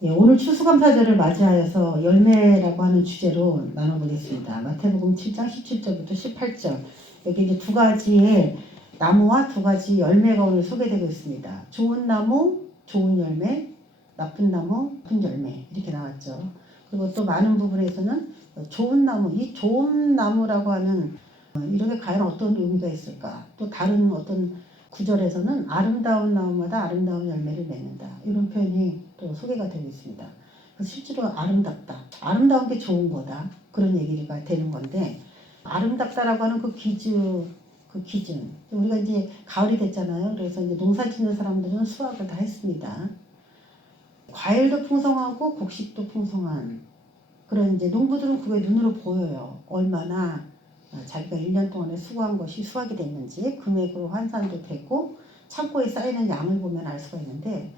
예, 오늘 추수감사절을 맞이하여서 열매라고 하는 주제로 나눠보겠습니다. 마태복음 7장 17절부터 18절. 여기 이제 두 가지의 나무와 두 가지 열매가 오늘 소개되고 있습니다. 좋은 나무, 좋은 열매, 나쁜 나무, 나쁜 열매 이렇게 나왔죠. 그리고 또 많은 부분에서는 좋은 나무, 이 좋은 나무라고 하는 이런 게 과연 어떤 의미가 있을까? 또 다른 어떤 구절에서는 아름다운 나무마다 아름다운 열매를 맺는다. 이런 표현이 또 소개가 되고 있습니다. 실제로 아름답다. 아름다운 게 좋은 거다. 그런 얘기가 되는 건데, 아름답다라고 하는 그 기준. 우리가 이제 가을이 됐잖아요. 그래서 이제 농사 짓는 사람들은 수확을 다 했습니다. 과일도 풍성하고 곡식도 풍성한 그런 이제 농부들은 그게 눈으로 보여요. 얼마나 자기가 1년 동안에 수고한 것이 수확이 됐는지 금액으로 환산도 되고 창고에 쌓이는 양을 보면 알 수가 있는데,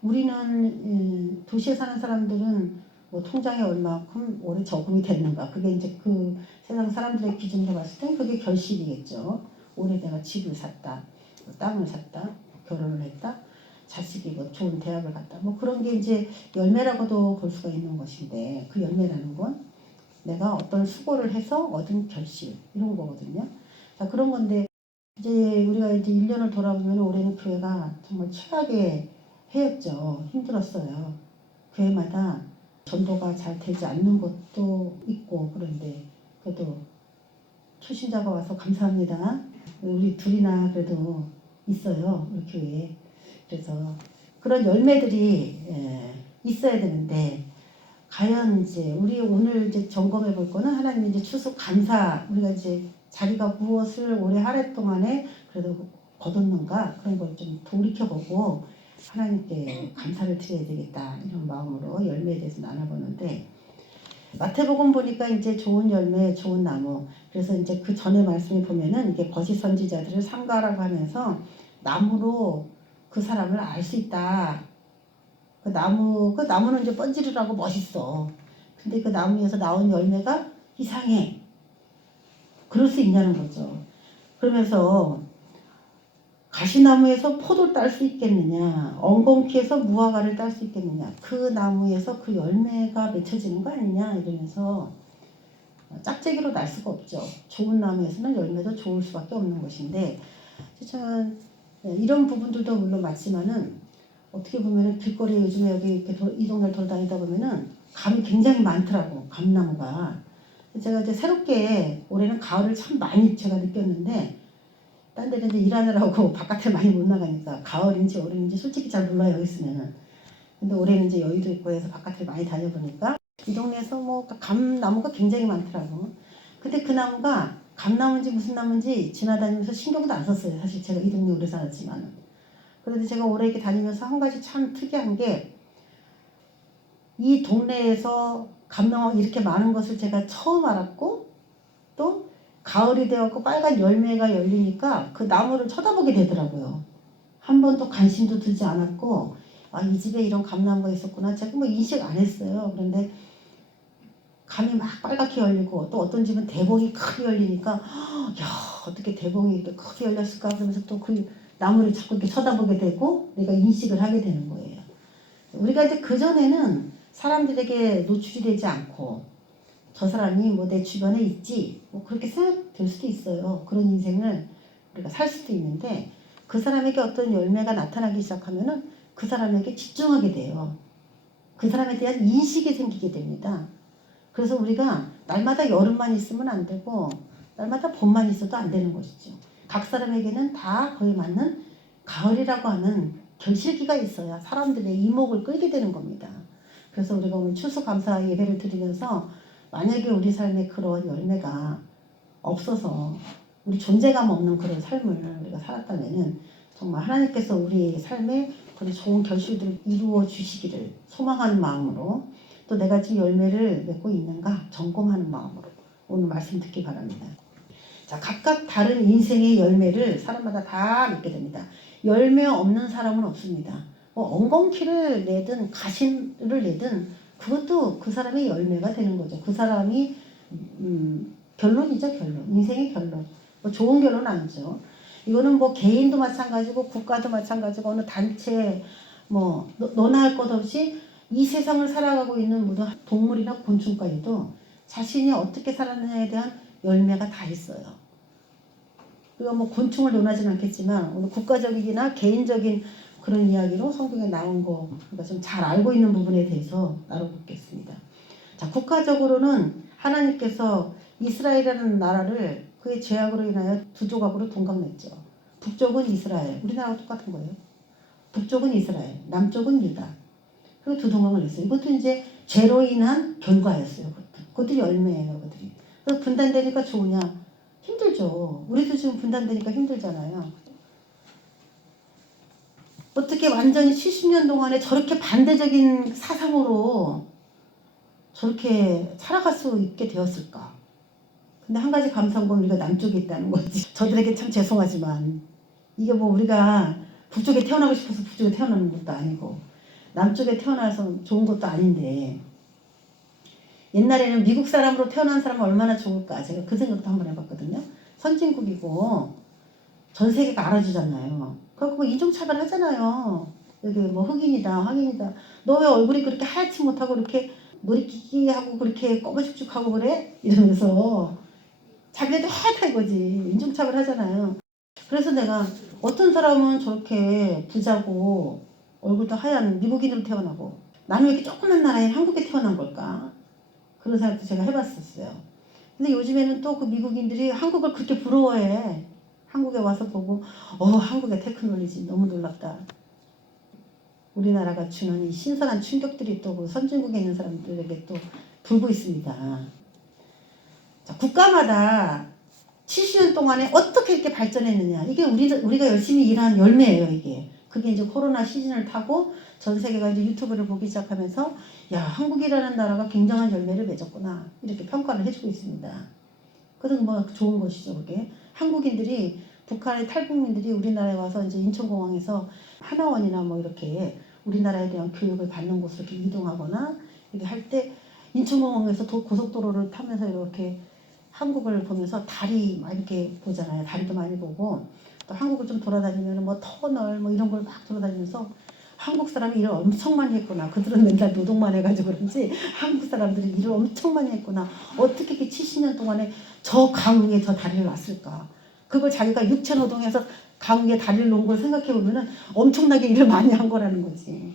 우리는 도시에 사는 사람들은 뭐 통장에 얼마큼 올해 저금이 됐는가, 그게 이제 그 세상 사람들의 기준으로 봤을 때 그게 결실이겠죠. 올해 내가 집을 샀다, 뭐 땅을 샀다, 결혼을 했다, 자식이 뭐 좋은 대학을 갔다, 뭐 그런 게 이제 열매라고도 볼 수가 있는 것인데, 그 열매라는 건 내가 어떤 수고를 해서 얻은 결실 이런 거거든요. 자, 그런 건데 이제 우리가 이제 1년을 돌아보면 올해는 교회가 정말 최악의 해였죠. 힘들었어요. 교회마다 전도가 잘 되지 않는 것도 있고, 그런데 그래도 초신자가 와서 감사합니다. 우리 둘이나 그래도 있어요, 우리 교회에. 그래서 그런 열매들이 있어야 되는데, 과연 이제 우리 오늘 이제 점검해 볼 거는 하나님 이제 추수 감사, 우리가 이제 자기가 무엇을 올해 한 해 동안에 그래도 거뒀는가, 그런 걸 좀 돌이켜 보고 하나님께 감사를 드려야 되겠다, 이런 마음으로 열매에 대해서 나눠보는데, 마태복음 보니까 이제 좋은 열매, 좋은 나무. 그래서 이제 그 전에 말씀에 보면은 이게 거짓 선지자들을 삼가라고 하면서 나무로 그 사람을 알 수 있다. 그 나무는 이제 번지르르하고 멋있어. 근데 그 나무에서 나온 열매가 이상해. 그럴 수 있냐는 거죠. 그러면서 가시나무에서 포도 딸 수 있겠느냐, 엉겅퀴에서 무화과를 딸 수 있겠느냐, 그 나무에서 그 열매가 맺혀지는 거 아니냐, 이러면서 짝재기로 날 수가 없죠. 좋은 나무에서는 열매도 좋을 수밖에 없는 것인데, 저는 이런 부분들도 물론 맞지만은, 어떻게 보면은 길거리에 요즘에 여기 이렇게 이 동네를 돌아다니다 보면은 감이 굉장히 많더라고, 감나무가. 제가 이제 새롭게 올해는 가을을 참 많이 제가 느꼈는데, 딴 데는 이제 일하느라고 바깥에 많이 못 나가니까 가을인지 올해인지 솔직히 잘 몰라요, 여기 있으면은. 근데 올해는 이제 여의도 있고 해서 바깥에 많이 다녀보니까 이 동네에서 뭐 감나무가 굉장히 많더라고. 근데 그 나무가 감나무인지 무슨 나무인지 지나다니면서 신경도 안 썼어요. 사실 제가 이 동네 오래 살았지만은. 그런데 제가 올해 이렇게 다니면서 한 가지 참 특이한 게, 이 동네에서 감나무가 이렇게 많은 것을 제가 처음 알았고, 또 가을이 되었고 빨간 열매가 열리니까 그 나무를 쳐다보게 되더라고요. 한 번도 관심도 들지 않았고, 아, 이 집에 이런 감나무가 있었구나, 제가 뭐 인식 안 했어요. 그런데 감이 막 빨갛게 열리고, 또 어떤 집은 대봉이 크게 열리니까 야, 어떻게 대봉이 이렇게 크게 열렸을까, 그러면서 또 그 나무를 자꾸 이렇게 쳐다보게 되고 내가 인식을 하게 되는 거예요. 우리가 이제 그전에는 사람들에게 노출이 되지 않고, 저 사람이 뭐 내 주변에 있지, 뭐 그렇게 생각될 수도 있어요. 그런 인생을 우리가 살 수도 있는데, 그 사람에게 어떤 열매가 나타나기 시작하면은 그 사람에게 집중하게 돼요. 그 사람에 대한 인식이 생기게 됩니다. 그래서 우리가 날마다 여름만 있으면 안 되고 날마다 봄만 있어도 안 되는 것이죠. 각 사람에게는 다 그에 맞는 가을이라고 하는 결실기가 있어야 사람들의 이목을 끌게 되는 겁니다. 그래서 우리가 오늘 추수감사 예배를 드리면서, 만약에 우리 삶에 그런 열매가 없어서 우리 존재감 없는 그런 삶을 우리가 살았다면은, 정말 하나님께서 우리 삶에 그런 좋은 결실들을 이루어 주시기를 소망하는 마음으로, 또 내가 지금 열매를 맺고 있는가 점검하는 마음으로 오늘 말씀 듣기 바랍니다. 자, 각각 다른 인생의 열매를 사람마다 다 맺게 됩니다. 열매 없는 사람은 없습니다. 뭐 엉겅퀴를 내든 가시를 내든 그것도 그 사람의 열매가 되는 거죠. 그 사람이 결론이죠, 결론. 인생의 결론. 뭐 좋은 결론은 아니죠. 이거는 뭐 개인도 마찬가지고 국가도 마찬가지고 어느 단체, 뭐 너나 할 것 없이 이 세상을 살아가고 있는 모든 동물이나 곤충까지도 자신이 어떻게 살았느냐에 대한 열매가 다 있어요. 우리가 뭐 곤충을 논하지는 않겠지만 오늘 국가적이나 개인적인 그런 이야기로 성경에 나온 거 우리가 좀 잘 알고 있는 부분에 대해서 나눠보겠습니다. 자, 국가적으로는 하나님께서 이스라엘이라는 나라를 그의 죄악으로 인하여 두 조각으로 동강냈죠. 북쪽은 이스라엘, 우리나라와 똑같은 거예요. 북쪽은 이스라엘, 남쪽은 유다. 그리고 두 동강을 냈어요. 이것도 이제 죄로 인한 결과였어요. 그것도 열매예요. 그것들이. 그래서 분단되니까 좋으냐? 힘들죠. 우리도 지금 분단되니까 힘들잖아요. 어떻게 완전히 70년 동안에 저렇게 반대적인 사상으로 저렇게 살아갈 수 있게 되었을까? 근데 한 가지 감사한 건 우리가 남쪽에 있다는 거지. 저들에게 참 죄송하지만 이게 뭐 우리가 북쪽에 태어나고 싶어서 북쪽에 태어나는 것도 아니고 남쪽에 태어나서 좋은 것도 아닌데 옛날에는 미국 사람으로 태어난 사람은 얼마나 좋을까 제가 그 생각도 한번 해봤거든요. 선진국이고 전 세계가 알아주잖아요. 그리고 뭐 인종차별 하잖아요. 여기 뭐 흑인이다 황인이다 너 왜 얼굴이 그렇게 하얗지 못하고 이렇게 머리끼끼하고 그렇게 꺼거죽죽하고 그래? 이러면서 자기네도 하얗다 이거지. 인종차별 하잖아요. 그래서 내가 어떤 사람은 저렇게 부자고 얼굴도 하얀 미국인으로 태어나고 나는 왜 이렇게 조그만 나라에 한국에 태어난 걸까? 그런 생각도 제가 해봤었어요. 근데 요즘에는 또 그 미국인들이 한국을 그렇게 부러워해. 한국에 와서 보고 한국의 테크놀로지 너무 놀랍다. 우리나라가 주는 이 신선한 충격들이 또 그 선진국에 있는 사람들에게 또 불고 있습니다. 자, 국가마다 70년 동안에 어떻게 이렇게 발전했느냐. 이게 우리가 열심히 일한 열매예요, 이게. 그게 이제 코로나 시즌을 타고 전 세계가 이제 유튜브를 보기 시작하면서 야, 한국이라는 나라가 굉장한 열매를 맺었구나. 이렇게 평가를 해주고 있습니다. 그래서 뭐 좋은 것이죠, 그게. 한국인들이 북한의 탈북민들이 우리나라에 와서 이제 인천공항에서 하나원이나 뭐 이렇게 우리나라에 대한 교육을 받는 곳으로 이렇게 이동하거나 이렇게 할 때 인천공항에서 고속도로를 타면서 이렇게 한국을 보면서 다리 막 이렇게 보잖아요. 다리도 많이 보고 또 한국을 좀 돌아다니면 뭐 터널 뭐 이런 걸 막 돌아다니면서 한국 사람이 일을 엄청 많이 했구나. 그들은 맨날 노동만 해가지고 그런지 한국 사람들이 일을 엄청 많이 했구나. 어떻게 이렇게 70년 동안에 저 강우에 저 다리를 놨을까. 그걸 자기가 육체노동해서 강우에 다리를 놓은 걸 생각해 보면은 엄청나게 일을 많이 한 거라는 거지.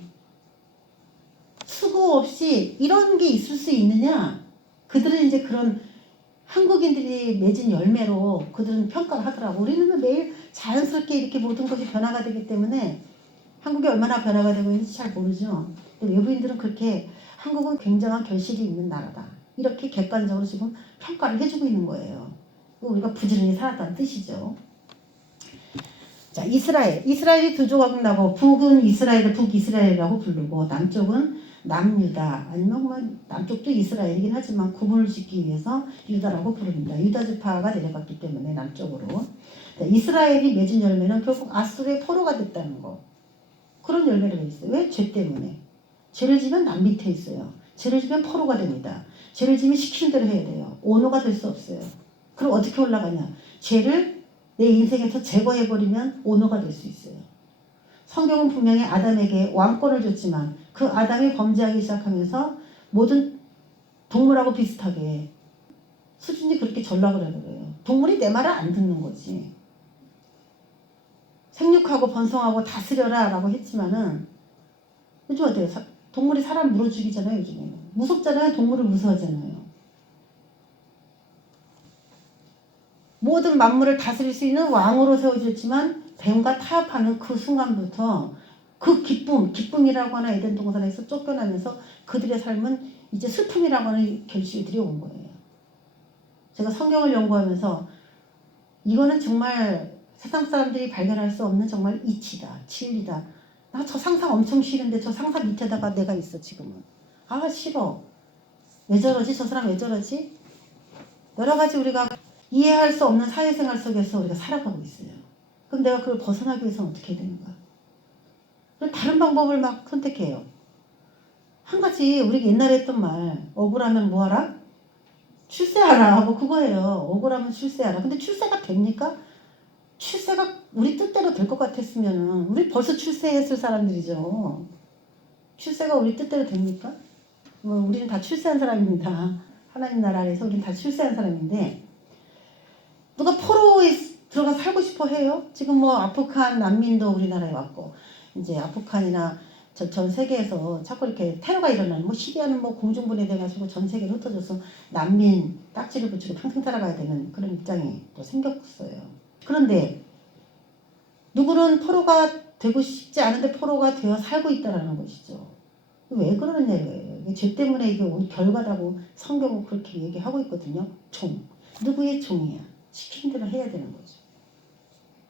수고 없이 이런 게 있을 수 있느냐. 그들은 이제 그런 한국인들이 맺은 열매로 그들은 평가를 하더라고. 우리는 매일 자연스럽게 이렇게 모든 것이 변화가 되기 때문에 한국이 얼마나 변화가 되고 있는지 잘 모르죠. 근데 외부인들은 그렇게 한국은 굉장한 결실이 있는 나라다. 이렇게 객관적으로 지금 평가를 해주고 있는 거예요. 우리가 부지런히 살았다는 뜻이죠. 자, 이스라엘이 두 조각 나고 북은 이스라엘을 북이스라엘이라고 부르고 남쪽은 남유다 아니면 뭐 남쪽도 이스라엘이긴 하지만 구분을 짓기 위해서 유다라고 부릅니다. 유다 지파가 내려갔기 때문에 남쪽으로. 자, 이스라엘이 맺은 열매는 결국 아수르의 포로가 됐다는 거. 그런 열매를 맺었어요. 왜? 죄 때문에. 죄를 지면 남 밑에 있어요. 죄를 지면 포로가 됩니다. 죄를 지면 시키는 대로 해야 돼요. 온호가 될 수 없어요. 그럼 어떻게 올라가냐? 죄를 내 인생에서 제거해버리면 온호가 될 수 있어요. 성경은 분명히 아담에게 왕권을 줬지만 그 아담이 범죄하기 시작하면서 모든 동물하고 비슷하게 수준이 그렇게 전락을 해버려요. 동물이 내 말을 안 듣는 거지. 생육하고 번성하고 다스려라 라고 했지만은 요즘 어때요? 동물이 사람 물어 죽이잖아요. 요즘에는. 무섭잖아요. 동물을 무서워하잖아요. 모든 만물을 다스릴 수 있는 왕으로 세워졌지만 뱀과 타협하는 그 순간부터 그 기쁨이라고 하는 에덴 동산에서 쫓겨나면서 그들의 삶은 이제 슬픔이라고 하는 결실들이 온 거예요. 제가 성경을 연구하면서 이거는 정말 세상 사람들이 발견할 수 없는 정말 이치다, 진리다. 나 저 상상 엄청 싫은데 저 상상 밑에다가 내가 있어 지금은. 아 싫어. 왜 저러지? 저 사람 왜 저러지? 여러 가지 우리가 이해할 수 없는 사회생활 속에서 우리가 살아가고 있어요. 그럼 내가 그걸 벗어나기 위해서는 어떻게 해야 되는가? 다른 방법을 막 선택해요. 한 가지 우리가 옛날에 했던 말 억울하면 뭐하라? 출세하라 하고 그거예요. 억울하면 출세하라. 근데 출세가 됩니까? 출세가 우리 뜻대로 될 것 같았으면 우리 벌써 출세했을 사람들이죠. 출세가 우리 뜻대로 됩니까? 우리는 다 출세한 사람입니다. 하나님 나라 안에서 우리는 다 출세한 사람인데 누가 포로에 들어가 살고 싶어 해요? 지금 뭐 아프간 난민도 우리나라에 왔고 이제 아프간이나 전 세계에서 자꾸 이렇게 테러가 일어나는 뭐 시리아는 뭐 공중분해돼가지고 전 세계로 흩어져서 난민 딱지를 붙이고 평생 살아가야 되는 그런 입장이 또 생겼어요. 그런데 누구는 포로가 되고 싶지 않은데 포로가 되어 살고 있다라는 것이죠. 왜 그러느냐 이거예요. 죄 때문에 이게 온 결과라고 성경은 그렇게 얘기하고 있거든요. 종. 누구의 종이야? 시킨 대로 해야 되는 거죠.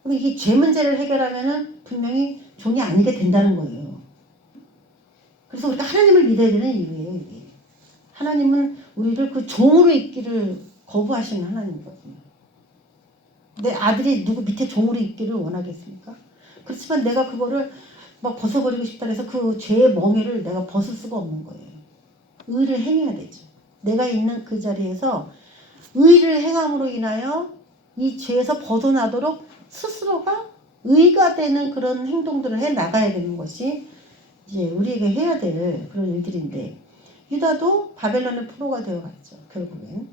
그럼 이게 죄 문제를 해결하면은 분명히 종이 아니게 된다는 거예요. 그래서 우리가 하나님을 믿어야 되는 이유예요. 이게. 하나님은 우리를 그 종으로 있기를 거부하시는 하나님이거든요. 내 아들이 누구 밑에 종으로 있기를 원하겠습니까? 그렇지만 내가 그거를 막 벗어버리고 싶다 해서 그 죄의 멍에를 내가 벗을 수가 없는 거예요. 의를 행해야 되죠. 내가 있는 그 자리에서 의를 행함으로 인하여 이 죄에서 벗어나도록 스스로가 의가 되는 그런 행동들을 해 나가야 되는 것이 이제 우리에게 해야 될 그런 일들인데 유다도 바벨론의 포로가 되어갔죠. 결국엔.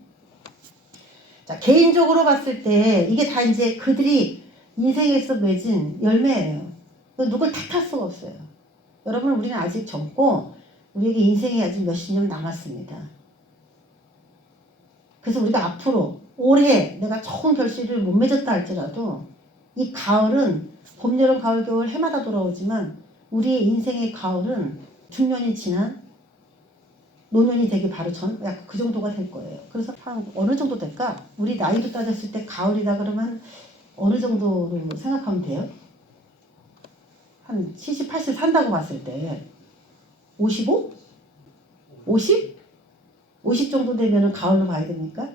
자, 개인적으로 봤을 때 이게 다 이제 그들이 인생에서 맺은 열매예요. 누굴 탓할 수가 없어요. 여러분 우리는 아직 젊고 우리에게 인생이 아직 몇십 년 남았습니다. 그래서 우리가 앞으로 올해 내가 좋은 결실을 못 맺었다 할지라도 이 가을은 봄, 여름, 가을, 겨울 해마다 돌아오지만 우리의 인생의 가을은 중년이 지난 노년이 되기 바로 전 약간 그 정도가 될 거예요. 그래서 한 어느 정도 될까? 우리 나이로 따졌을 때 가을이다 그러면 어느 정도로 생각하면 돼요? 한 70, 80 산다고 봤을 때 55? 50? 50 정도 되면 가을로 봐야 됩니까?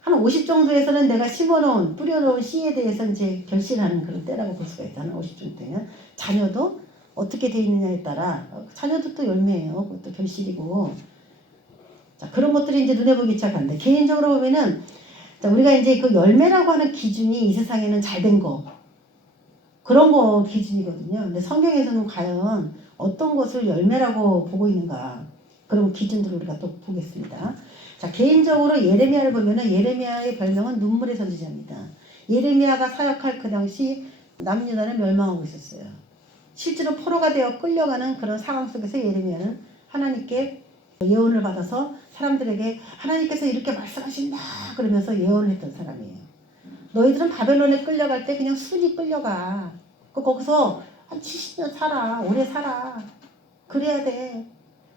한 50 정도에서는 내가 심어놓은, 뿌려놓은 씨에 대해서 이제 결실하는 그런 때라고 볼 수가 있잖아. 50 정도 되면. 자녀도 어떻게 돼 있느냐에 따라, 자녀도 또 열매예요. 그것도 결실이고. 자, 그런 것들이 이제 눈에 보기 시작하는데, 개인적으로 보면은, 자, 우리가 이제 그 열매라고 하는 기준이 이 세상에는 잘된 거, 그런 거 기준이거든요. 근데 성경에서는 과연 어떤 것을 열매라고 보고 있는가, 그런 기준들을 우리가 또 보겠습니다. 자, 개인적으로 예레미야를 보면은 예레미야의 별명은 눈물의 선지자입니다. 예레미야가 사역할 그 당시 남유다는 멸망하고 있었어요. 실제로 포로가 되어 끌려가는 그런 상황 속에서 예레미야는 하나님께 예언을 받아서 사람들에게 하나님께서 이렇게 말씀하신다 그러면서 예언을 했던 사람이에요. 너희들은 바벨론에 끌려갈 때 그냥 순위 끌려가. 거기서 한 70년 살아. 오래 살아. 그래야 돼.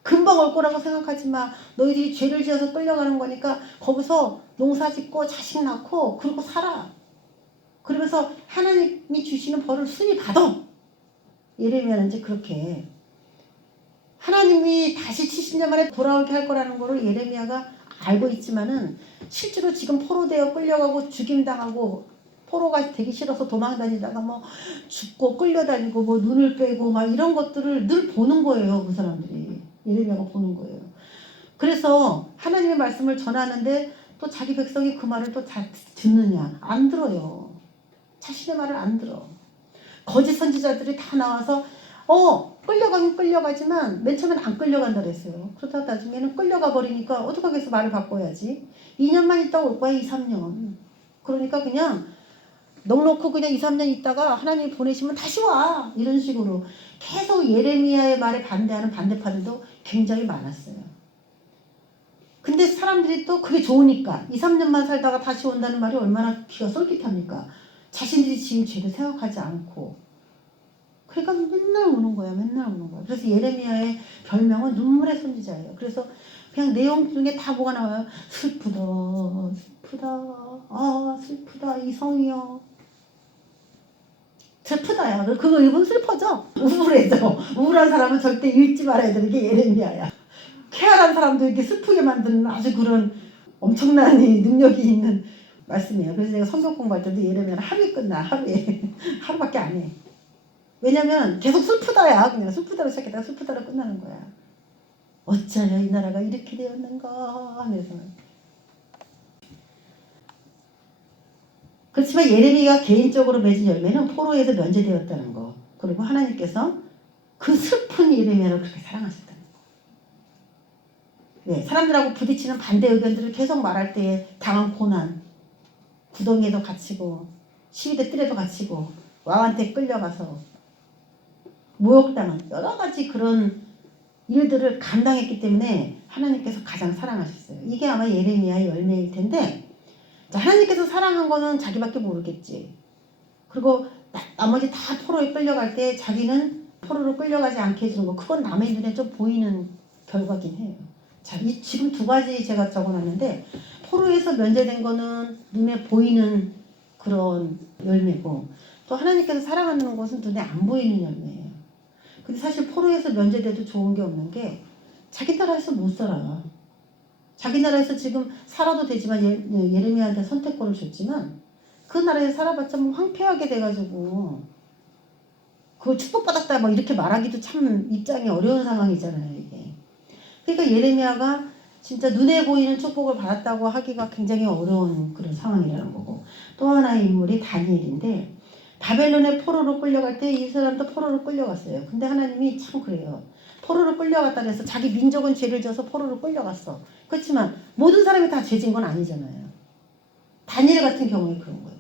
금방 올 거라고 생각하지 마. 너희들이 죄를 지어서 끌려가는 거니까 거기서 농사 짓고 자식 낳고 그러고 살아. 그러면서 하나님이 주시는 벌을 순위 받아. 예레미야는 이제 그렇게 하나님이 다시 70년 만에 돌아오게 할 거라는 거를 예레미야가 알고 있지만은 실제로 지금 포로되어 끌려가고 죽임당하고 포로가 되기 싫어서 도망다니다가 뭐 죽고 끌려다니고 뭐 눈을 빼고 막 이런 것들을 늘 보는 거예요. 그 사람들이. 예레미야가 보는 거예요. 그래서 하나님의 말씀을 전하는데 또 자기 백성이 그 말을 또 잘 듣느냐? 안 들어요. 자신의 말을 안 들어. 거짓 선지자들이 다 나와서 끌려가긴 끌려가지만 맨 처음엔 안 끌려간다 그랬어요. 그러다 나중에는 끌려가 버리니까 어떡하겠어, 말을 바꿔야지. 2년만 있다가 올 거야. 2, 3년. 그러니까 그냥 넉넉히 그냥 2, 3년 있다가 하나님이 보내시면 다시 와. 이런 식으로 계속 예레미야의 말에 반대하는 반대파들도 굉장히 많았어요. 근데 사람들이 또 그게 좋으니까 2, 3년만 살다가 다시 온다는 말이 얼마나 귀가 쏠깃합니까? 자신들이 지은 죄를 생각하지 않고. 그러니까 맨날 우는 거야. 맨날 우는 거야. 그래서 예레미야의 별명은 눈물의 선지자예요. 그래서 그냥 내용 중에 다 뭐가 나와요. 슬프다. 슬프다. 아, 슬프다. 이 성이여. 슬프다야. 그거 읽으면 슬퍼져. 우울해져. 우울한 사람은 절대 읽지 말아야 되는 게 예레미야야. 쾌활한 사람도 이렇게 슬프게 만드는 아주 그런 엄청난 능력이 있는 말씀이에요. 그래서 제가 성경 공부할 때도 예레미야는 하루에 끝나. 하루에. 하루밖에 안 해. 왜냐면 계속 슬프다야. 그냥 슬프다로 시작했다가 슬프다로 끝나는 거야. 어쩌려 이 나라가 이렇게 되었는가 하면서. 그렇지만 예레미야가 개인적으로 맺은 열매는 포로에서 면제되었다는 거. 그리고 하나님께서 그 슬픈 하나님은 예레미야를 그렇게 사랑하셨다는 거예요. 네, 사람들하고 부딪히는 반대 의견들을 계속 말할 때에 당한 고난, 구덩이에도 갇히고 시위대 뜰에도 갇히고 왕한테 끌려가서 모욕당한 여러 가지 그런 일들을 감당했기 때문에 하나님께서 가장 사랑하셨어요. 이게 아마 예레미야의 열매일 텐데, 자, 하나님께서 사랑한 거는 자기밖에 모르겠지. 그리고 나머지 다 포로에 끌려갈 때 자기는 포로로 끌려가지 않게 해주는 거, 그건 남의 눈에 좀 보이는 결과긴 해요. 자, 지금 두 가지 제가 적어놨는데, 포로에서 면제된 거는 눈에 보이는 그런 열매고, 또 하나님께서 사랑하는 것은 눈에 안 보이는 열매예요. 근데 사실 포로에서 면제돼도 좋은 게 없는 게, 자기 나라에서 못 살아. 자기 나라에서 지금 살아도 되지만 예레미야한테 선택권을 줬지만 그 나라에 살아봤자 뭐 황폐하게 돼가지고 그걸 축복받았다 뭐 이렇게 말하기도 참 입장이 어려운 상황이잖아요, 이게. 그러니까 예레미야가 진짜 눈에 보이는 축복을 받았다고 하기가 굉장히 어려운 그런 상황이라는 거고, 또 하나의 인물이 다니엘인데, 바벨론에 포로로 끌려갈 때 이 사람도 포로로 끌려갔어요. 근데 하나님이 참 그래요. 포로로 끌려갔다 그래서 자기 민족은 죄를 져서 포로로 끌려갔어. 그렇지만 모든 사람이 다 죄진 건 아니잖아요. 다니엘 같은 경우에 그런 거예요.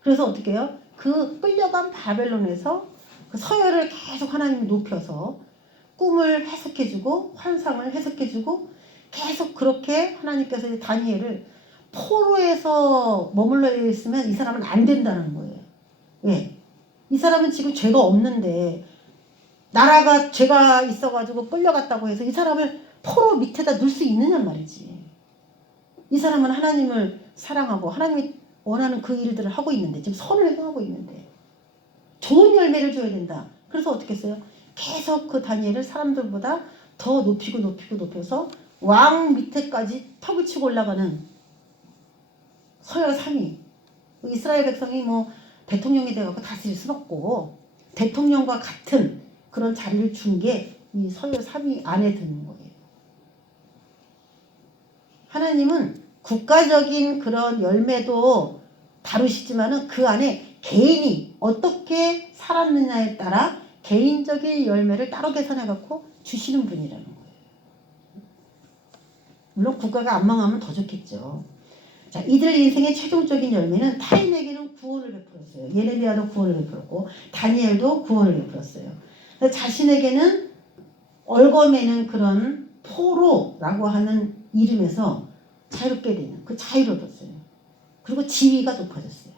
그래서 어떻게 해요? 그 끌려간 바벨론에서 그 서열을 계속 하나님이 높여서 꿈을 해석해주고 환상을 해석해주고 계속 그렇게 하나님께서 다니엘을 포로에서 머물러 있으면 이 사람은 안 된다는 거예요. 왜? 이 사람은 지금 죄가 없는데 나라가 죄가 있어가지고 끌려갔다고 해서 이 사람을 포로 밑에다 놓을 수 있느냐 말이지. 이 사람은 하나님을 사랑하고 하나님이 원하는 그 일들을 하고 있는데, 지금 선을 행하고 있는데 좋은 열매를 줘야 된다. 그래서 어떻게 했어요? 계속 그 다니엘을 사람들보다 더 높이고 높여서 왕 밑에까지 턱을 치고 올라가는 서열 3위. 이스라엘 백성이 뭐 대통령이 돼갖고 다스릴 순 없고 대통령과 같은 그런 자리를 준 게 이 서열 3위 안에 드는 거예요. 하나님은 국가적인 그런 열매도 다루시지만은 그 안에 개인이 어떻게 살았느냐에 따라 개인적인 열매를 따로 계산해갖고 주시는 분이라는 거예요. 물론 국가가 안 망하면 더 좋겠죠. 자, 이들 인생의 최종적인 열매는 타인에게는 구원을 베풀었어요. 예레미야도 구원을 베풀었고 다니엘도 구원을 베풀었어요. 자신에게는 얽어매는 그런 포로라고 하는 이름에서 자유롭게 되는 그 자유를 얻었어요. 그리고 지위가 높아졌어요.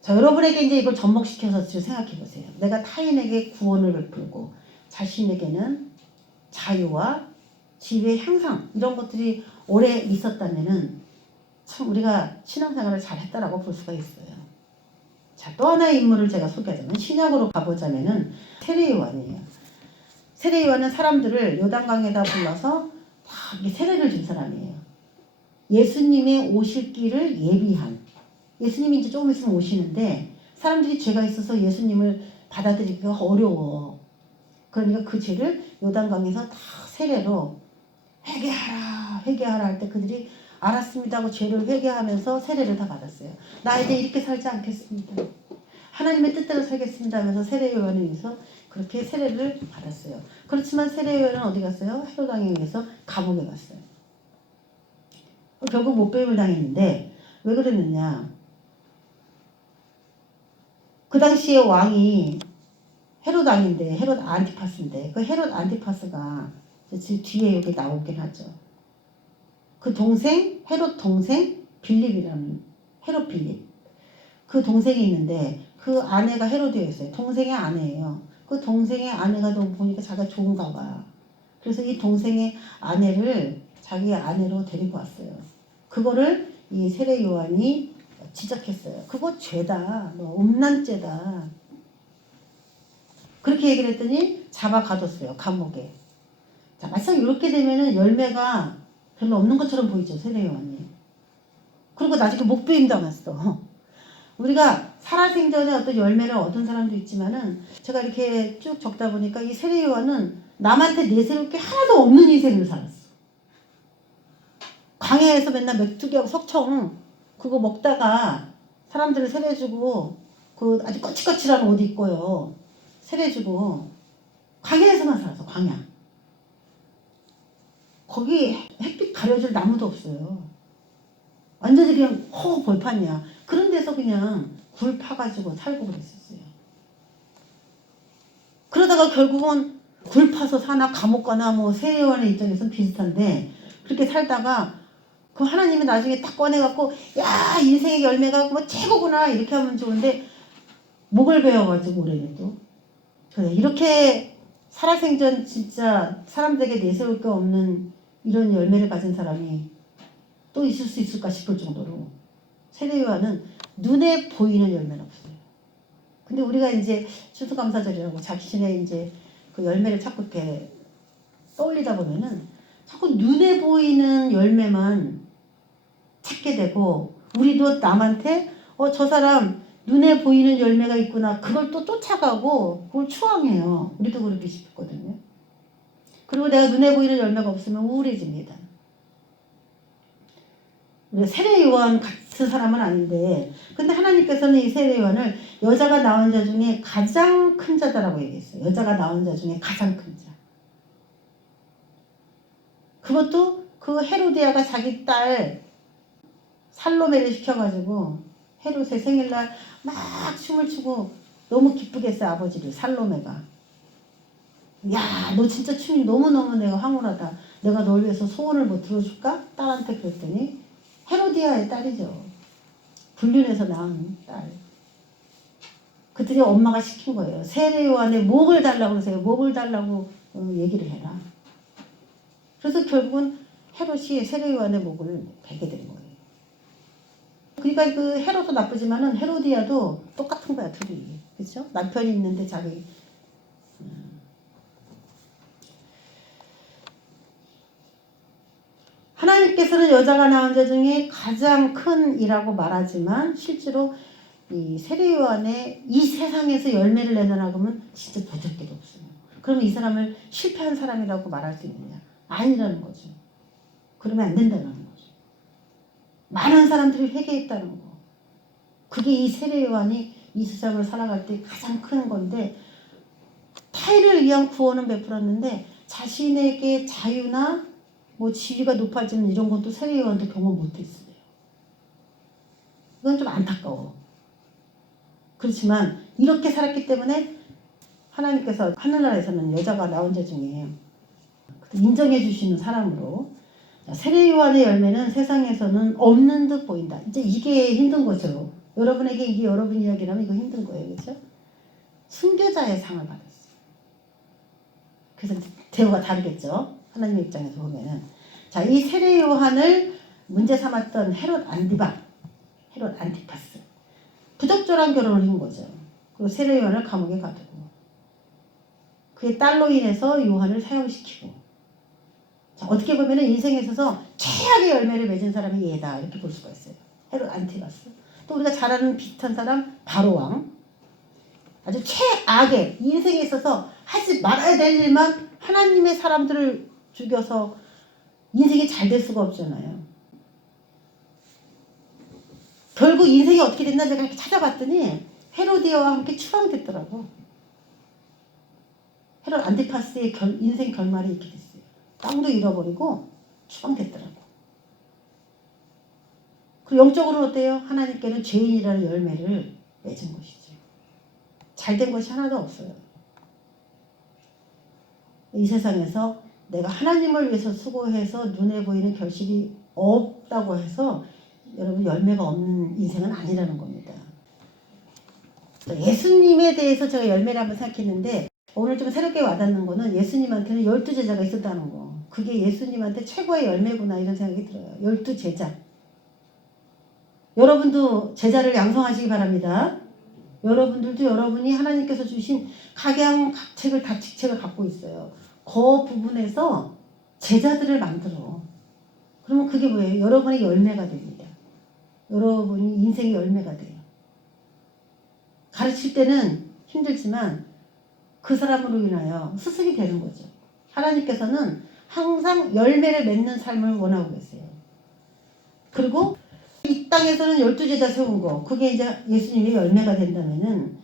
자, 여러분에게 이제 이걸 접목시켜서 생각해 보세요. 내가 타인에게 구원을 베풀고 자신에게는 자유와 지위의 향상 이런 것들이 오래 있었다면은 참 우리가 신앙생활을 잘 했다라고 볼 수가 있어요. 자, 또 하나의 인물을 제가 소개하자면 신약으로 가보자면은 세례요한이에요. 세례요한은 사람들을 요단강에다 불러서 다 세례를 준 사람이에요. 예수님의 오실 길을 예비한, 예수님이 이제 조금 있으면 오시는데 사람들이 죄가 있어서 예수님을 받아들이기가 어려워. 그러니까 그 죄를 요단강에서 다 세례로 회개하라 할 때 그들이 알았습니다 하고 죄를 회개하면서 세례를 다 받았어요. 나 이제 이렇게 살지 않겠습니다. 하나님의 뜻대로 살겠습니다 하면서 세례요한에 의해서 그렇게 세례를 받았어요. 그렇지만 세례요한은 어디 갔어요? 헤롯 왕에 의해서 감옥에 갔어요. 결국 못배임을 당했는데 왜 그랬느냐? 그 당시에 왕이 헤롯 왕인데 헤롯 안티파스인데 그 헤롯 안티파스가 지금 뒤에 여기 나오긴 하죠. 그 동생 헤롯 동생 빌립이라는 헤롯 빌립 그 동생이 있는데 그 아내가 헤로디였어요. 동생의 아내예요. 그 동생의 아내가 너무 보니까 자기가 좋은가 봐. 그래서 이 동생의 아내를 자기 아내로 데리고 왔어요. 그거를 이 세례 요한이 지적했어요. 그거 죄다. 너 음란죄다. 그렇게 얘기를 했더니 잡아 가뒀어요. 감옥에. 자, 막상 이렇게 되면은 열매가 별로 없는 것처럼 보이죠. 세례 요한이. 그리고 나중에 목배임 당했어. 우리가 살아생전에 어떤 열매를 얻은 사람도 있지만은 제가 이렇게 쭉 적다 보니까 이 세례 요한은 남한테 내세울 게 하나도 없는 인생을 살았어. 광야에서 맨날 메뚜기하고 석청 그거 먹다가 사람들을 세례주고 그 아주 거칠거칠한 옷 입고요. 세례주고 광야에서만 살았어. 광야. 거기 햇빛 가려줄 나무도 없어요. 완전히 그냥 벌판이야. 그런 데서 그냥 굴 파가지고 살고 그랬었어요. 그러다가 결국은 굴 파서 사나 감옥 가나 뭐 세례요한의 입장에서는 비슷한데 그렇게 살다가 그 하나님이 나중에 딱 꺼내갖고 야 인생의 열매가 뭐 최고구나 이렇게 하면 좋은데 목을 베어가지고 올해는 또 그래 이렇게 살아생전 진짜 사람들에게 내세울 게 없는 이런 열매를 가진 사람이 또 있을 수 있을까 싶을 정도로 세례요한은 눈에 보이는 열매는 없어요. 근데 우리가 이제 추수감사절이라고 자신의 이제 그 열매를 자꾸 이렇게 떠올리다 보면은 자꾸 눈에 보이는 열매만 찾게 되고 우리도 남한테 저 사람 눈에 보이는 열매가 있구나 그걸 또 쫓아가고 그걸 추앙해요. 우리도 그렇게 싶거든요. 그리고 내가 눈에 보이는 열매가 없으면 우울해집니다. 세례요한 같은 사람은 아닌데 근데 하나님께서는 이 세례요한을 여자가 낳은 자 중에 가장 큰 자다라고 얘기했어요. 여자가 낳은 자 중에 가장 큰 자. 그것도 그 헤로디아가 자기 딸 살로메를 시켜가지고 헤롯의 생일날 막 춤을 추고 너무 기쁘게 했어요. 아버지를 살로메가. 야 너 진짜 춤이 너무너무 내가 황홀하다. 내가 널 위해서 소원을 뭐 들어줄까? 딸한테 그랬더니 헤로디아의 딸이죠. 불륜해서 낳은 딸. 그랬더니 엄마가 시킨 거예요. 세례요한의 목을 달라고 그러세요. 목을 달라고 얘기를 해라. 그래서 결국은 헤롯이 세례요한의 목을 베게 된 거예요. 그러니까 그 헤롯도 나쁘지만은 헤로디아도 똑같은 거야 둘이. 그렇죠? 남편이 있는데 자기 하나님께서는 여자가 낳은 자 중에 가장 큰 이라고 말하지만 실제로 이 세례요한의 이 세상에서 열매를 내놓으라고 하면 진짜 도저히 데도 없어요. 그러면 이 사람을 실패한 사람이라고 말할 수 있느냐? 아니라는 거죠. 그러면 안 된다는 거죠. 많은 사람들이 회개했다는 거. 그게 이 세례요한이 이 세상을 살아갈 때 가장 큰 건데 타인을 위한 구원은 베풀었는데 자신에게 자유나 뭐 지위가 높아지는 이런 것도 세례요한도 경험 못했어요. 이건 좀 안타까워. 그렇지만 이렇게 살았기 때문에 하나님께서 하늘나라에서는 여자가 낳은 자 중에 인정해 주시는 사람으로 세례요한의 열매는 세상에서는 없는 듯 보인다. 이제 이게 힘든 거죠. 여러분에게 이게 여러분 이야기라면 이거 힘든 거예요. 그렇죠? 순교자의 상을 받았어요. 그래서 대우가 다르겠죠. 하나님의 입장에서 보면은 자, 이 세례요한을 문제 삼았던 헤롯 안티파스 부적절한 결혼을 한 거죠. 그리고 세례요한을 감옥에 가두고 그의 딸로 인해서 요한을 사형시키고 자, 어떻게 보면은 인생에 있어서 최악의 열매를 맺은 사람이 얘다 이렇게 볼 수가 있어요. 헤롯 안티파스. 또 우리가 잘 아는 비슷한 사람 바로왕. 아주 최악의 인생에 있어서 하지 말아야 될 일만 하나님의 사람들을 죽여서 인생이 잘 될 수가 없잖아요. 결국 인생이 어떻게 됐나 제가 이렇게 찾아봤더니 헤로디아와 함께 추방됐더라고. 헤롯 안티파스의 인생 결말이 이렇게 됐어요. 땅도 잃어버리고 추방됐더라고. 그리고 영적으로는 어때요? 하나님께는 죄인이라는 열매를 맺은 것이죠. 잘된 것이 하나도 없어요. 이 세상에서 내가 하나님을 위해서 수고해서 눈에 보이는 결실이 없다고 해서 여러분 열매가 없는 인생은 아니라는 겁니다. 예수님에 대해서 제가 열매를 한번 생각했는데 오늘 좀 새롭게 와닿는 거는 예수님한테는 12제자가 있었다는 거. 그게 예수님한테 최고의 열매구나 이런 생각이 들어요. 12제자. 여러분도 제자를 양성하시기 바랍니다. 여러분들도 여러분이 하나님께서 주신 각양각책을 다 직책을 갖고 있어요. 그 부분에서 제자들을 만들어. 그러면 그게 뭐예요? 여러분의 열매가 됩니다. 여러분이 인생의 열매가 돼요. 가르칠 때는 힘들지만 그 사람으로 인하여 스승이 되는 거죠. 하나님께서는 항상 열매를 맺는 삶을 원하고 계세요. 그리고 이 땅에서는 12제자 세운 거 그게 이제 예수님의 열매가 된다면은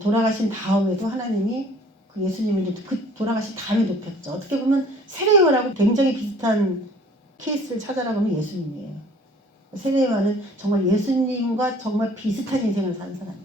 돌아가신 다음에도 하나님이 그 예수님을 이제 그 돌아가신 다음에 높였죠. 어떻게 보면 세례요한하고 굉장히 비슷한 케이스를 찾아라 그러면 예수님이에요. 세례요한은 정말 예수님과 정말 비슷한 인생을 산 사람이에요.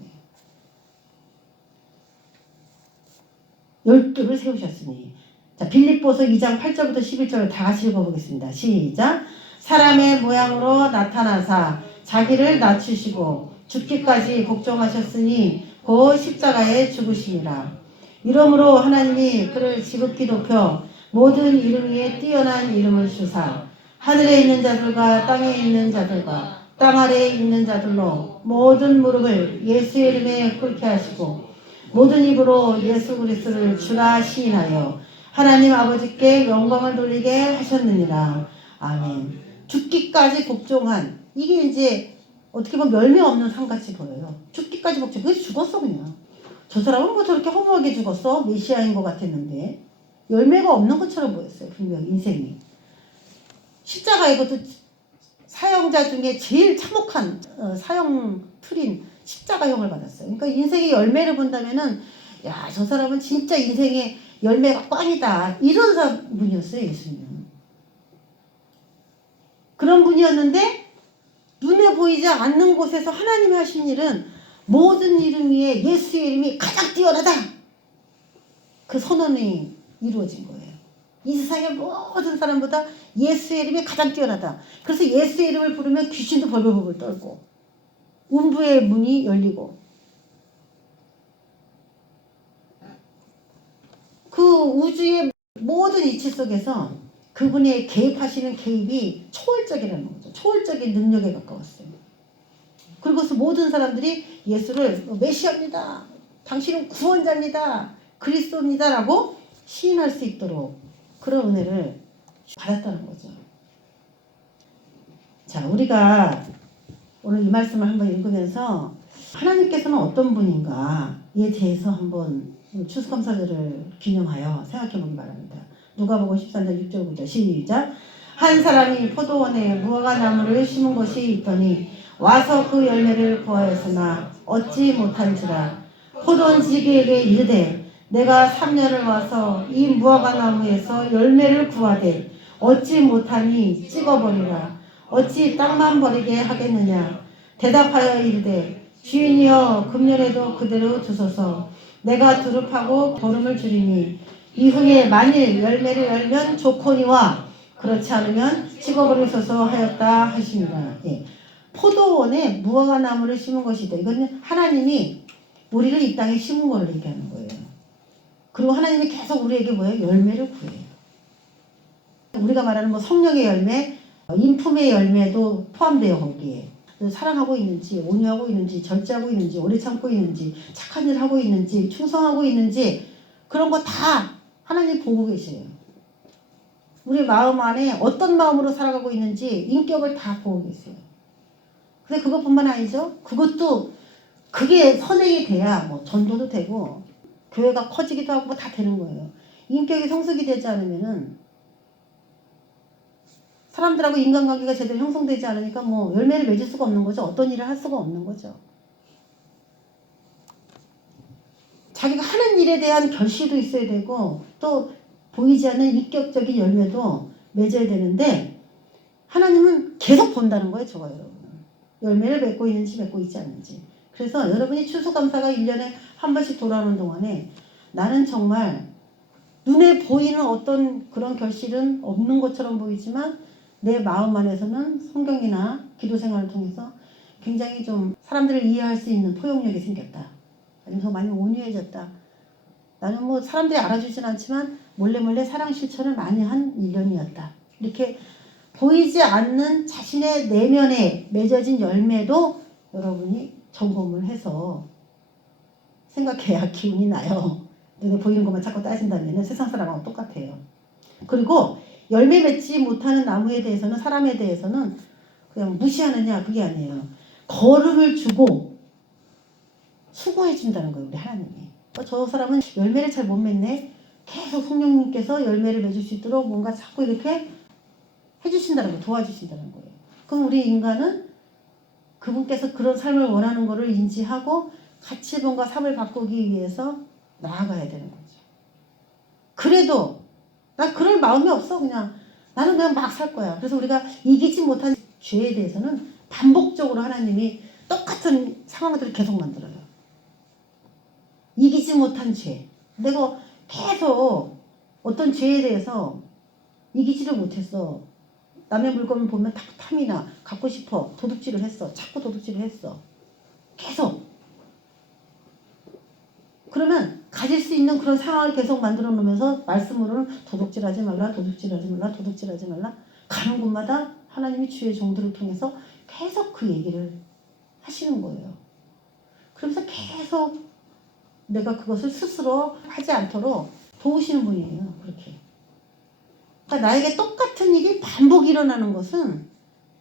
12를 세우셨으니. 자, 빌립보서 2장 8절부터 11절을 다 같이 읽어보겠습니다. 시작. 사람의 모양으로 나타나사 자기를 낮추시고 죽기까지 복종하셨으니 곧 십자가에 죽으심이라. 이러므로 하나님이 그를 지극히 높여 모든 이름 위에 뛰어난 이름을 주사 하늘에 있는 자들과 땅에 있는 자들과 땅 아래에 있는 자들로 모든 무릎을 예수의 이름에 꿇게 하시고 모든 입으로 예수 그리스도를 주라 시인하여 하나님 아버지께 영광을 돌리게 하셨느니라. 아멘. 죽기까지 복종한, 이게 이제 어떻게 보면 열매 없는 삶같이 보여요. 죽기까지 복종. 그게 죽었어 그냥. 저 사람은 뭐 저렇게 허무하게 죽었어? 메시아인 것 같았는데 열매가 없는 것처럼 보였어요. 분명히 인생이. 십자가에 그것도 사형자 중에 제일 참혹한 사형 틀인 십자가형을 받았어요. 그러니까 인생의 열매를 본다면은 야, 저 사람은 진짜 인생의 열매가 꽝이다. 이런 분이었어요, 예수님은. 그런 분이었는데 눈에 보이지 않는 곳에서 하나님이 하신 일은 모든 이름 위에 예수의 이름이 가장 뛰어나다. 그 선언이 이루어진 거예요. 이 세상의 모든 사람보다 예수의 이름이 가장 뛰어나다. 그래서 예수의 이름을 부르면 귀신도 벌벌벌 떨고 음부의 문이 열리고 그 우주의 모든 이치 속에서 그분의 개입하시는 개입이 초월적이라는 거죠. 초월적인 능력에 가까웠어요. 그리고서 모든 사람들이 예수를 메시아입니다. 당신은 구원자입니다. 그리스도입니다. 라고 시인할 수 있도록 그런 은혜를 받았다는 거죠. 자, 우리가 오늘 이 말씀을 한번 읽으면서 하나님께서는 어떤 분인가에 대해서 한번 추수감사절을 기념하여 생각해보기 바랍니다. 누가복음 13장 6절 9절 시작. 한 사람이 포도원에 무화과 나무를 심은 것이 있더니 와서 그 열매를 구하였으나 얻지 못한지라. 포도원 지기에게 이르되 내가 3년을 와서 이 무화과 나무에서 열매를 구하되 얻지 못하니 찍어버리라. 어찌 땅만 버리게 하겠느냐. 대답하여 이르되 주인이여 금년에도 그대로 두소서. 내가 두릅하고 보름을 줄이니 이후에 만일 열매를 열면 좋거니와 그렇지 않으면 찍어버리소서 하였다 하십니다. 예. 포도원에 무화과 나무를 심은 것이다. 이거는 하나님이 우리를 이 땅에 심은 걸 얘기하는 거예요. 그리고 하나님이 계속 우리에게 뭐예요? 열매를 구해요. 우리가 말하는 뭐 성령의 열매, 인품의 열매도 포함돼요 거기에. 사랑하고 있는지, 온유하고 있는지, 절제하고 있는지, 오래 참고 있는지, 착한 일 하고 있는지, 충성하고 있는지 그런 거 다 하나님 보고 계세요. 우리 마음 안에 어떤 마음으로 살아가고 있는지 인격을 다 보고 계세요. 근데 그것뿐만 아니죠. 그것도 그게 선행이 돼야 뭐 전도도 되고 교회가 커지기도 하고 뭐 다 되는 거예요. 인격이 성숙이 되지 않으면은 사람들하고 인간관계가 제대로 형성되지 않으니까 뭐 열매를 맺을 수가 없는 거죠. 어떤 일을 할 수가 없는 거죠. 자기가 하는 일에 대한 결실도 있어야 되고 또 보이지 않는 인격적인 열매도 맺어야 되는데 하나님은 계속 본다는 거예요. 저거 여러분. 열매를 맺고 있는지 맺고 있지 않는지. 그래서 여러분이 추수감사가 1년에 한 번씩 돌아오는 동안에 나는 정말 눈에 보이는 어떤 그런 결실은 없는 것처럼 보이지만 내 마음 안에서는 성경이나 기도 생활을 통해서 굉장히 좀 사람들을 이해할 수 있는 포용력이 생겼다. 아니면 많이 온유해졌다. 나는 뭐 사람들이 알아주진 않지만 몰래 사랑 실천을 많이 한 1년이었다. 이렇게 보이지 않는 자신의 내면에 맺어진 열매도 여러분이 점검을 해서 생각해야 기운이 나요. 눈에 보이는 것만 자꾸 따진다면 세상 사람하고 똑같아요. 그리고 열매 맺지 못하는 나무에 대해서는 사람에 대해서는 그냥 무시하느냐 그게 아니에요. 걸음을 주고 수고해 준다는 거예요. 우리 하나님이. 저 사람은 열매를 잘 못 맺네. 계속 성령님께서 열매를 맺을 수 있도록 뭔가 자꾸 이렇게 해주신다는 거예요. 도와주신다는 거예요. 그럼 우리 인간은 그분께서 그런 삶을 원하는 거를 인지하고 가치본과 삶을 바꾸기 위해서 나아가야 되는 거죠. 그래도 나 그럴 마음이 없어. 나는 그냥 막 살 거야. 그래서 우리가 이기지 못한 죄에 대해서는 반복적으로 하나님이 똑같은 상황들을 계속 만들어요. 이기지 못한 죄. 내가 계속 어떤 죄에 대해서 이기지를 못했어. 남의 물건을 보면 탐이 나. 갖고 싶어. 도둑질을 했어. 자꾸 도둑질을 했어. 계속. 그러면 가질 수 있는 그런 상황을 계속 만들어 놓으면서 말씀으로는 도둑질하지 말라, 도둑질하지 말라, 도둑질하지 말라. 가는 곳마다 하나님이 주의 종들을 통해서 계속 그 얘기를 하시는 거예요. 그러면서 계속 내가 그것을 스스로 하지 않도록 도우시는 분이에요. 그렇게. 그러니까 나에게 똑같은 일이 반복 일어나는 것은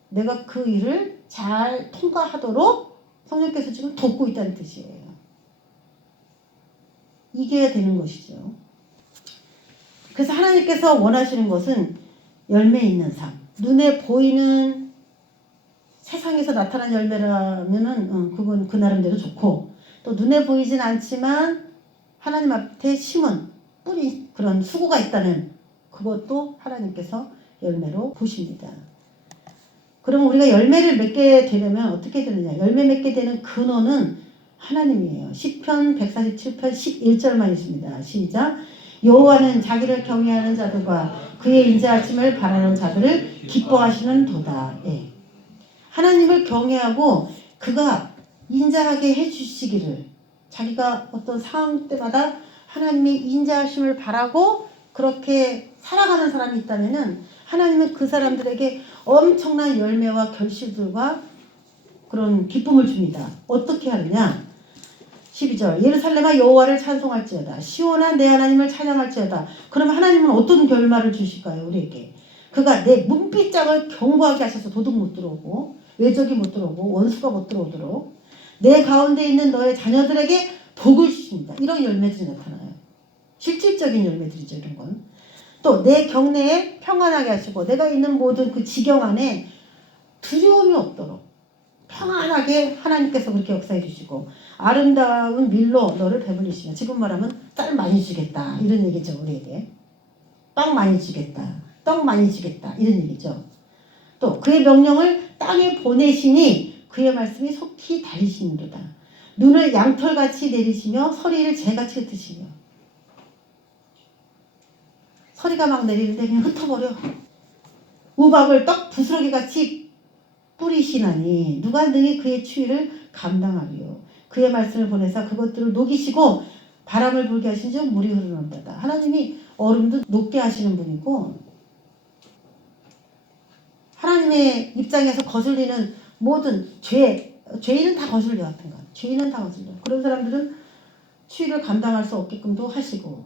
내가 그 일을 잘 통과하도록 성령께서 지금 돕고 있다는 뜻이에요. 이겨야 되는 것이죠. 그래서 하나님께서 원하시는 것은 열매 있는 삶. 눈에 보이는 세상에서 나타난 열매라면은 그건 그 나름대로 좋고, 또 눈에 보이진 않지만 하나님 앞에 심은 뿌리 그런 수고가 있다는 그것도 하나님께서 열매로 보십니다. 그럼 우리가 열매를 맺게 되려면 어떻게 되느냐? 열매 맺게 되는 근원은 하나님이에요. 시편 147편 11절만 있습니다. 시작. 여호와는 자기를 경외하는 자들과 그의 인자하심을 바라는 자들을 기뻐하시는 도다. 예. 하나님을 경외하고 그가 인자하게 해주시기를, 자기가 어떤 상황 때마다 하나님의 인자하심을 바라고 그렇게 살아가는 사람이 있다면은 하나님은 그 사람들에게 엄청난 열매와 결실들과 그런 기쁨을 줍니다. 어떻게 하느냐? 12절. 예루살렘아 여호와를 찬송할지어다. 시온아 내 하나님을 찬양할지어다. 그러면 하나님은 어떤 결말을 주실까요? 우리에게. 그가 내 문빗장을 견고하게 하셔서 도둑 못 들어오고 외적이 못 들어오고 원수가 못 들어오도록 내 가운데 있는 너의 자녀들에게 복을 주십니다. 이런 열매들이 나타나요. 실질적인 열매들이죠. 이런 건. 또 내 경내에 평안하게 하시고 내가 있는 모든 그 지경 안에 두려움이 없도록 평안하게 하나님께서 그렇게 역사해 주시고 아름다운 밀로 너를 배불리시며, 지금 말하면 쌀 많이 주겠다 이런 얘기죠. 우리에게 빵 많이 주겠다, 떡 많이 주겠다 이런 얘기죠. 또 그의 명령을 땅에 보내시니 그의 말씀이 속히 달리시는도다. 눈을 양털같이 내리시며 서리를 재같이 흩으시며. 서리가 막 내리는데 그냥 흩어버려. 우박을 떡 부스러기같이 뿌리시나니 누가 능히 그의 추위를 감당하리요. 그의 말씀을 보내사 그것들을 녹이시고 바람을 불게 하신 즉 물이 흐르는도다. 하나님이 얼음도 녹게 하시는 분이고, 하나님의 입장에서 거슬리는 모든 죄인은 다 거슬려. 하여튼간 죄인은 다 거슬려. 그런 사람들은 추위를 감당할 수 없게끔도 하시고,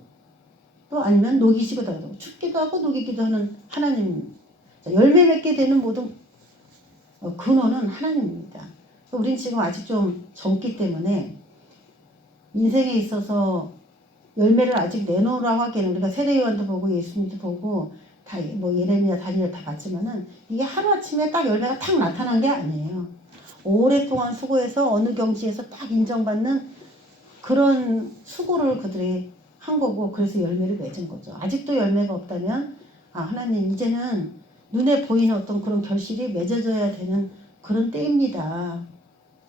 또 아니면 녹이시기도 하고 춥기도 하고 녹이기도 하는 하나님. 열매 맺게 되는 모든 근원은 하나님입니다. 우린 지금 아직 좀 젊기 때문에 인생에 있어서 열매를 아직 내놓으라고 하기에는, 우리가 세례요한도 보고 예수님도 보고 다 뭐 예레미야 다니엘 다 봤지만은 이게 하루아침에 딱 열매가 탁 나타난 게 아니에요. 오랫동안 수고해서 어느 경지에서 딱 인정받는 그런 수고를 그들이 한 거고, 그래서 열매를 맺은 거죠. 아직도 열매가 없다면 하나님 이제는 눈에 보이는 어떤 그런 결실이 맺어져야 되는 그런 때입니다.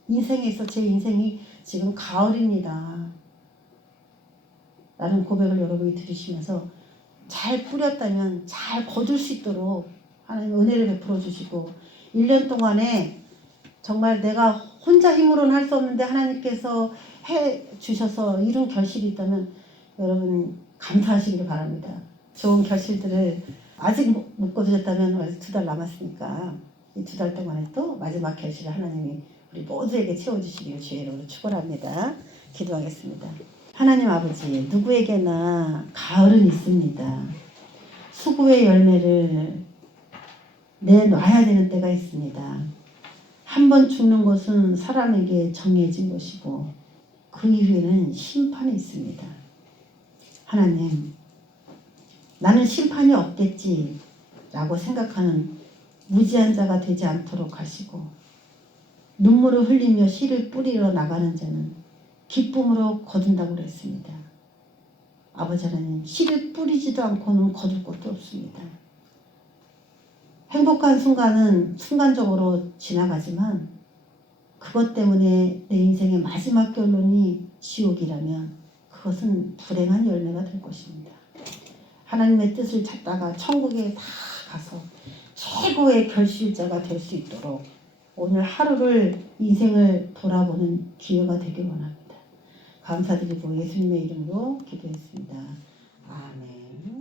인생에서 제 인생이 지금 가을입니다. 라는 고백을 여러분이 들으시면서 잘 뿌렸다면 잘 거둘 수 있도록 하나님 은혜를 베풀어 주시고, 1년 동안에 정말 내가 혼자 힘으로는 할 수 없는데 하나님께서 해 주셔서 이룬 결실이 있다면 여러분 감사하시길 바랍니다. 좋은 결실들을 아직 못 거두셨다면 아직 2달 남았으니까 이 2달 동안에 또 마지막 결실을 하나님이 우리 모두에게 채워주시기를 주의 이름으로 축원합니다. 기도하겠습니다. 하나님 아버지, 누구에게나 가을은 있습니다. 수고의 열매를 내놔야 되는 때가 있습니다. 한 번 죽는 것은 사람에게 정해진 것이고 그 이후에는 심판이 있습니다. 하나님, 나는 심판이 없겠지 라고 생각하는 무지한 자가 되지 않도록 하시고, 눈물을 흘리며 씨를 뿌리러 나가는 자는 기쁨으로 거둔다고 그랬습니다. 아버지 하나님 씨를 뿌리지도 않고는 거둘 것도 없습니다. 행복한 순간은 순간적으로 지나가지만 그것 때문에 내 인생의 마지막 결론이 지옥이라면 그것은 불행한 열매가 될 것입니다. 하나님의 뜻을 찾다가 천국에 다 가서 최고의 결실자가 될 수 있도록 오늘 하루를 인생을 돌아보는 기회가 되길 원합니다. 감사드리고 예수님의 이름으로 기도했습니다. 아멘.